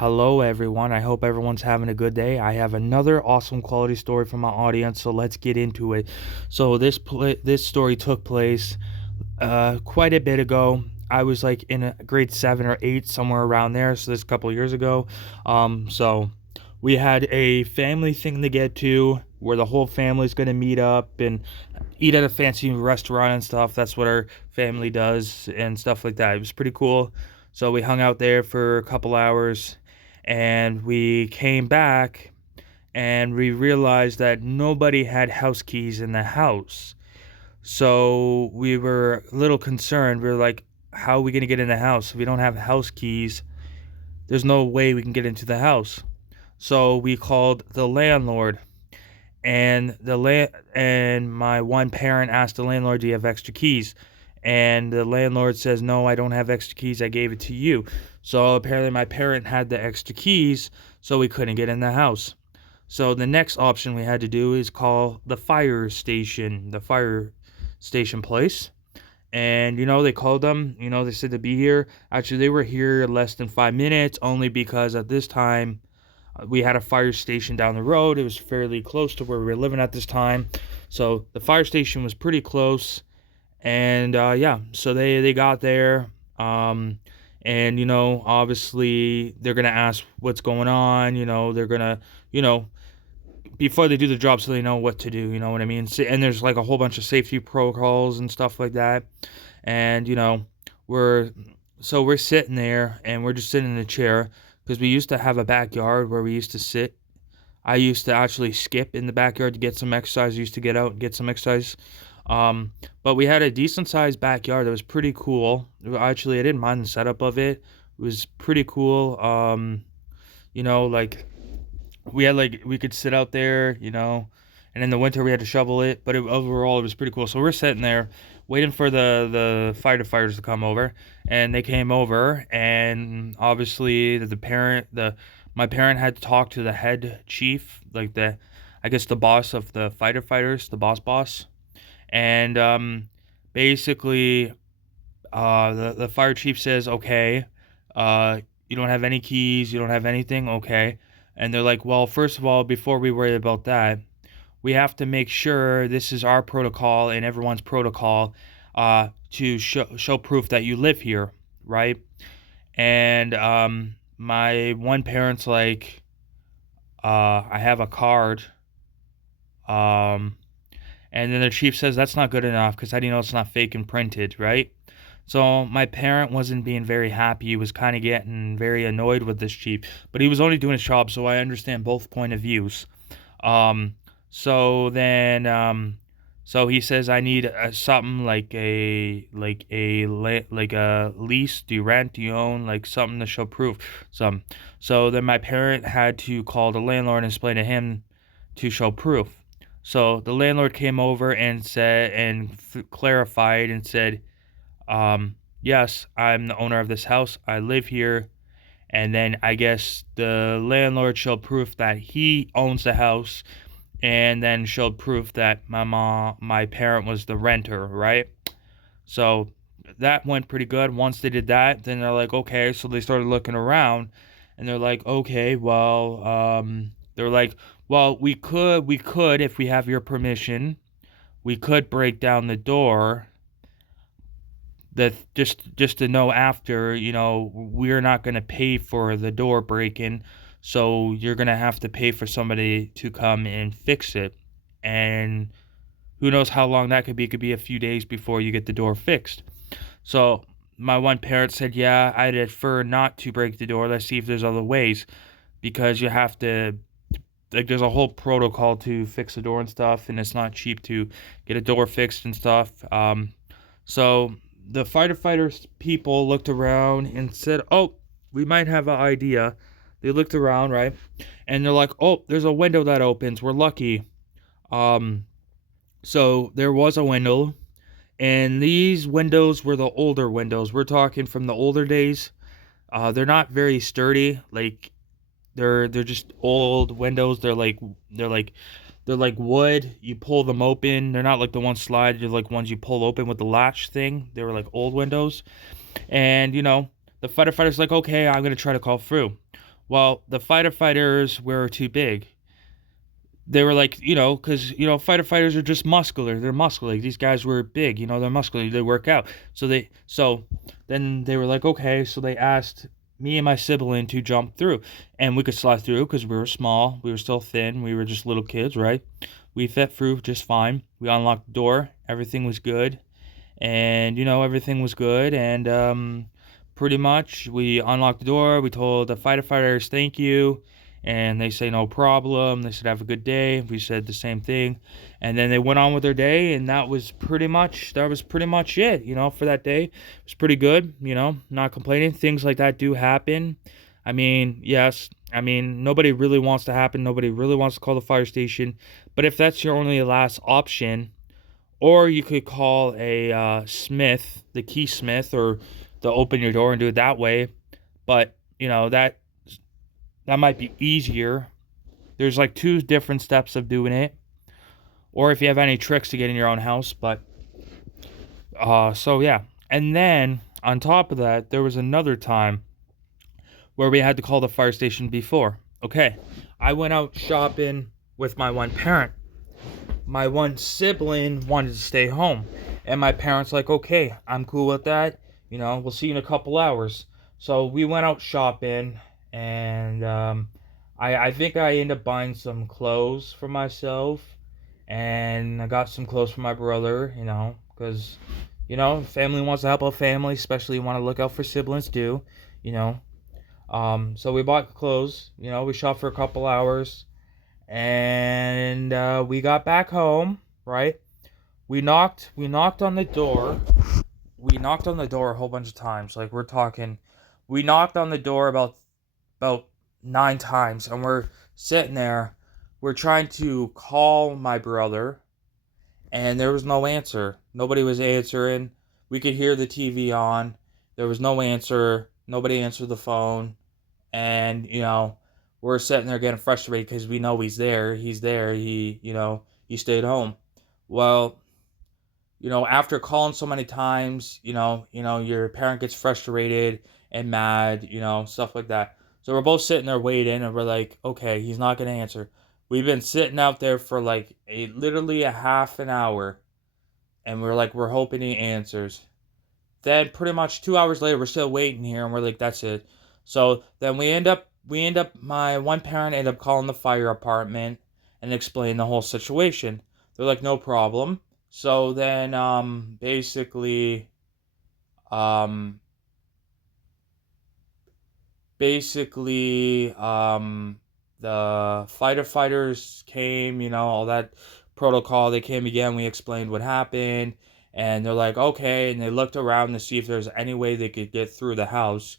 Hello, everyone. I hope everyone's having a good day. I have another awesome quality story from my audience, so let's get into it. So this story took place quite a bit ago. I was like in a grade 7 or 8, somewhere around there. So this a couple of years ago. So we had a family thing to get to where the whole family's gonna meet up and eat at a fancy restaurant and stuff. That's what our family does and stuff like that. It was pretty cool. So we hung out there for a couple hours and we came back and we realized that nobody had house keys in the house. So we were a little concerned. We were like, how are we going to get in the house? If we don't have house keys, there's no way we can get into the house. So we called the landlord, and and my one parent asked the landlord, "Do you have extra keys?" And the landlord says, "No, I don't have extra keys. I gave it to you." So apparently my parent had the extra keys, so we couldn't get in the house. So the next option we had to do is call the fire station place. And they called them, they said to be here. Actually, they were here less than 5 minutes, only because at this time we had a fire station down the road. It was fairly close to where we were living at this time. So the fire station was pretty close. And yeah, so they got there. And obviously they're gonna ask what's going on. They're gonna, you know, before they do the job, so they know what to do. You know what I mean? And there's like a whole bunch of safety protocols and stuff like that. And we're we're sitting there and we're just sitting in a chair because we used to have a backyard where we used to sit. I used to actually skip in the backyard to get some exercise. I used to get out and get some exercise. But we had a decent sized backyard that was pretty cool. Actually, I didn't mind the setup of it. It was pretty cool. Like we could sit out there, and in the winter we had to shovel it. But overall, it was pretty cool. So we're sitting there waiting for the firefighters to come over, and they came over, and obviously my parent had to talk to the head chief, like I guess the boss of the firefighters, the boss. And basically, the fire chief says, okay, you don't have any keys, you don't have anything, okay. And they're like, well, first of all, before we worry about that, we have to make sure this is our protocol and everyone's protocol, to show proof that you live here, right? And my one parent's like, I have a card. Um, and then the chief says that's not good enough because how do you know it's not fake and printed, right? So my parent wasn't being very happy. He was kind of getting very annoyed with this chief, but he was only doing his job, so I understand both point of views. Um, so then, so he says I need something like like a lease. Do you rent? Do you own? Like something to show proof. So then my parent had to call the landlord and explain to him to show proof. So the landlord came over and said and clarified and said, yes, I'm the owner of this house. I live here. And then I guess the landlord showed proof that he owns the house, and then showed proof that my parent was the renter, right? So that went pretty good. Once they did that, then they're like, okay. So they started looking around, and they're like, okay, well, they're like, well, we could, if we have your permission, we could break down the door. That just to know after, we're not gonna pay for the door breaking, so you're gonna have to pay for somebody to come and fix it. And who knows how long that could be? It could be a few days before you get the door fixed. So my one parent said, yeah, I'd prefer not to break the door. Let's see if there's other ways, because you have to, like, there's a whole protocol to fix the door and stuff, and it's not cheap to get a door fixed and stuff. So the firefighters people looked around and said, oh, we might have an idea. They looked around, right? And they're like, oh, there's a window that opens. We're lucky. So there was a window, and these windows were the older windows. We're talking from the older days. They're not very sturdy. Like they're just old windows. They're like wood. You pull them open. They're not like the ones slide. They're like ones you pull open with the latch thing. They were like old windows. And the firefighter's like, okay, I'm gonna try to call through. Well, the firefighters were too big. They were like, because firefighters are just muscular. They're muscular. Like, these guys were big. They're muscular. They work out. So then they were like, okay. So they asked me and my sibling to jump through, and we could slide through because we were small. We were still thin. We were just little kids, right? We fit through just fine. We unlocked the door. Everything was good, and everything was good, and pretty much we unlocked the door. We told the firefighters thank you, and they say no problem. They said have a good day. We said the same thing, and then they went on with their day, and that was pretty much it. For that day, it was pretty good. Not complaining. Things like that do happen. I mean, yes. I mean, nobody really wants to happen. Nobody really wants to call the fire station. But if that's your only last option, or you could call a smith, the key smith, or to open your door and do it that way. But that might be easier. There's like two different steps of doing it, or if you have any tricks to get in your own house. But so yeah, and then on top of that, there was another time where we had to call the fire station before. Okay, I went out shopping with my one parent. My one sibling wanted to stay home, and my parents like, okay, I'm cool with that. We'll see you in a couple hours. So we went out shopping, and I think I ended up buying some clothes for myself, and I got some clothes for my brother. Because family wants to help out family, especially you want to look out for siblings too. You know. So we bought clothes. We shopped for a couple hours, and we got back home. Right. We knocked on the door. We knocked on the door a whole bunch of times. Like, we're talking, we knocked on the door about 9 times, and we're sitting there. We're trying to call my brother, and there was no answer. Nobody was answering. We could hear the TV on. There was no answer. Nobody answered the phone, and we're sitting there getting frustrated because we know he's there. He's there. He stayed home. Well, after calling so many times, your parent gets frustrated and mad, stuff like that. So we're both sitting there waiting, and we're like, okay, he's not gonna answer. We've been sitting out there for like literally a half an hour, and we're hoping he answers. Then pretty much 2 hours later, we're still waiting here, and we're like, that's it. So then my one parent ended up calling the fire department and explain the whole situation. They're like, no problem. So then, um, the firefighters came, all that protocol. They came again. We explained what happened, and they're like, okay. And they looked around to see if there's any way they could get through the house.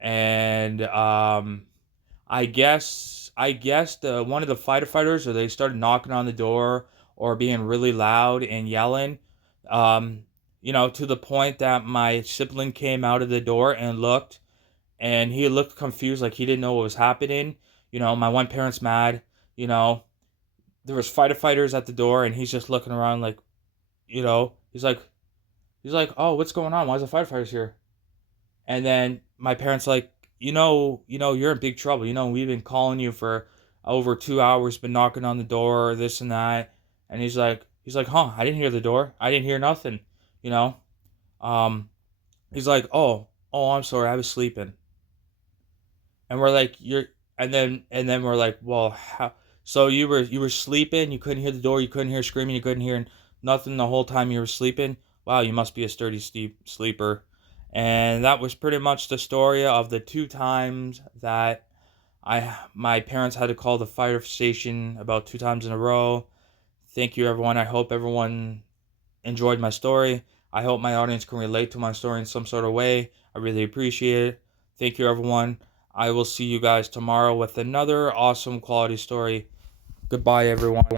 And I guess the one of the firefighters, or they started knocking on the door or being really loud and yelling, to the point that my sibling came out of the door and looked, and he looked confused, like he didn't know what was happening. My one parent's mad. You know, there was firefighters at the door, and he's just looking around like, he's like, oh, what's going on? Why is the firefighters here? And then my parents like, you're in big trouble. We've been calling you for over 2 hours, been knocking on the door, this and that. And he's like, huh? I didn't hear the door. I didn't hear nothing. You know. He's like, oh, I'm sorry, I was sleeping. And we're like, and then we're like, well, how? So you were sleeping. You couldn't hear the door. You couldn't hear screaming. You couldn't hear nothing the whole time you were sleeping. Wow, you must be a sturdy sleeper. And that was pretty much the story of the 2 times that my parents had to call the fire station about 2 times in a row. Thank you, everyone. I hope everyone enjoyed my story. I hope my audience can relate to my story in some sort of way. I really appreciate it. Thank you, everyone. I will see you guys tomorrow with another awesome quality story. Goodbye, everyone.